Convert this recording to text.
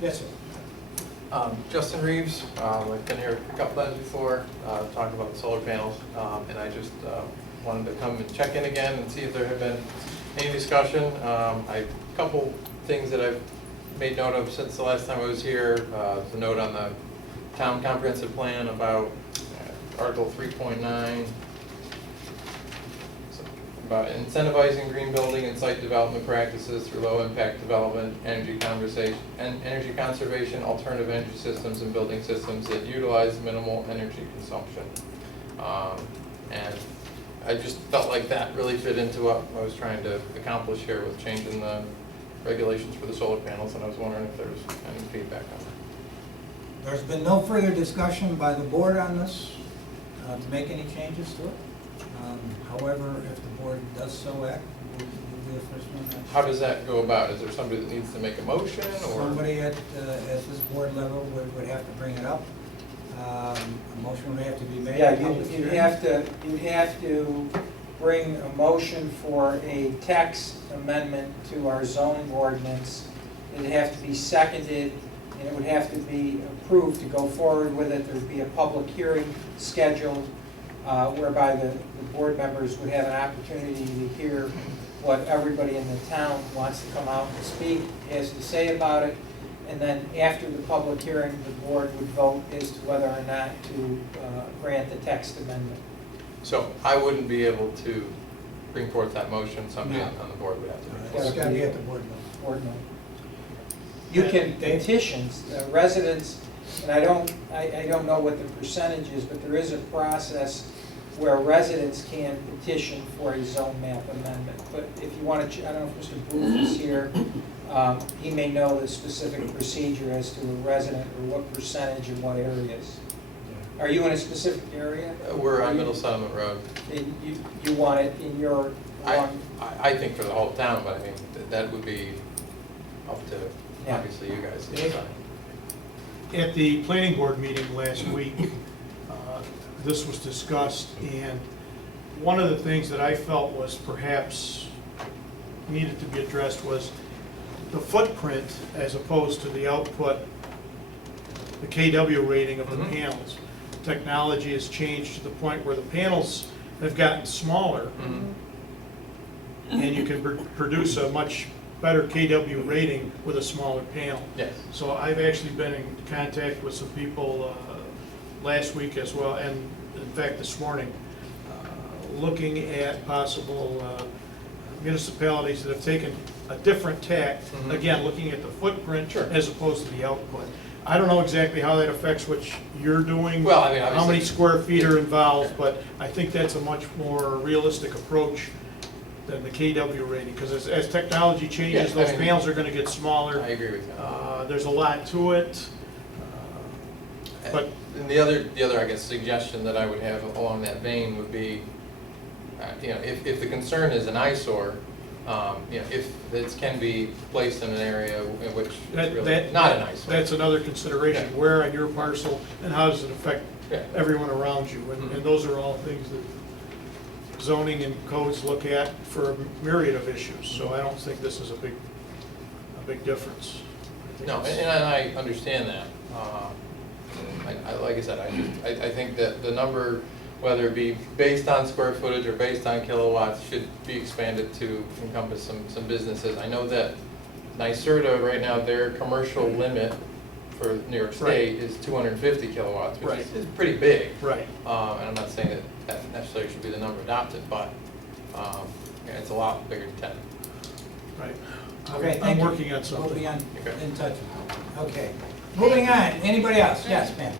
Yes, sir. Justin Reeves, I've been here a couple times before, talking about the solar panels, and I just wanted to come and check in again and see if there have been any discussion. A couple things that I've made note of since the last time I was here. There's a note on the town comprehensive plan about Article 3.9, about incentivizing green building and site development practices through low-impact development, energy conservation, alternative energy systems, and building systems that utilize minimal energy consumption. And I just felt like that really fit into what I was trying to accomplish here with changing the regulations for the solar panels, and I was wondering if there was any feedback on that. There's been no further discussion by the board on this to make any changes to it. However, if the board does so act, we'll be the first one. How does that go about? Is there somebody that needs to make a motion, or? Somebody at this board level would have to bring it up. A motion would have to be made. Yeah, you'd have to bring a motion for a text amendment to our zoning ordinance. It'd have to be seconded, and it would have to be approved to go forward with it. There'd be a public hearing scheduled whereby the board members would have an opportunity to hear what everybody in the town wants to come out and speak, has to say about it. And then after the public hearing, the board would vote as to whether or not to grant the text amendment. So I wouldn't be able to bring forth that motion, somebody on the board would have to. bring it It's forth. got to be at the board level. Board member. You can petitions, residents, and I don't know what the percentage is, but there is a process where residents can petition for a zone map amendment. But if you want to, I don't know if Mr. Booth is here, he may know the specific procedure as to a resident or what percentage in what areas. Are you in a specific area? We're on Middle Settlement Road. And you want it in your, I think for the whole town, but I mean, that would be up to, Yeah. obviously, you guys to decide. At the planning board meeting last week, this was discussed, and one of the things that I felt was perhaps needed to be addressed was the footprint as opposed to the output, the KW rating of the panels. Technology has changed to the point where the panels have gotten smaller, and you can produce a much better KW rating with a smaller panel. Yes. So I've actually been in contact with some people last week as well, and in fact this morning, looking at possible municipalities that have taken a different tack, again, looking at the footprint as opposed to the output. I don't know exactly how that affects what you're doing, Well, I mean, how many obviously- square feet are involved, but I think that's a much more realistic approach than the KW rating, because as technology changes, Yeah, I those mean, panels are going to get smaller. I agree with you. There's a lot to it, but And the other, I guess, suggestion that I would have along that vein would be, you know, if the concern is an eyesore, you know, if this can be placed in an area in which it's really not an eyesore. That's another consideration. Yeah. Where on your parcel, and how does it affect Yeah. everyone around you? And those are all things that zoning and codes look at for a myriad of issues. So I don't think this is a big difference. I think No, it's- and I understand that. Like I said, I think that the number, whether it be based on square footage or based on kilowatts, should be expanded to encompass some businesses. I know that NYSERDA right now, their commercial limit for New York State is 250 kilowatts, which Right. is pretty big. Right. And I'm not saying that that necessarily should be the number adopted, but yeah, it's a lot bigger than 10. Right. Okay, I'm thank you. working on We'll something. be Okay. in touch. Okay. Moving on. Anybody else? Yes, ma'am.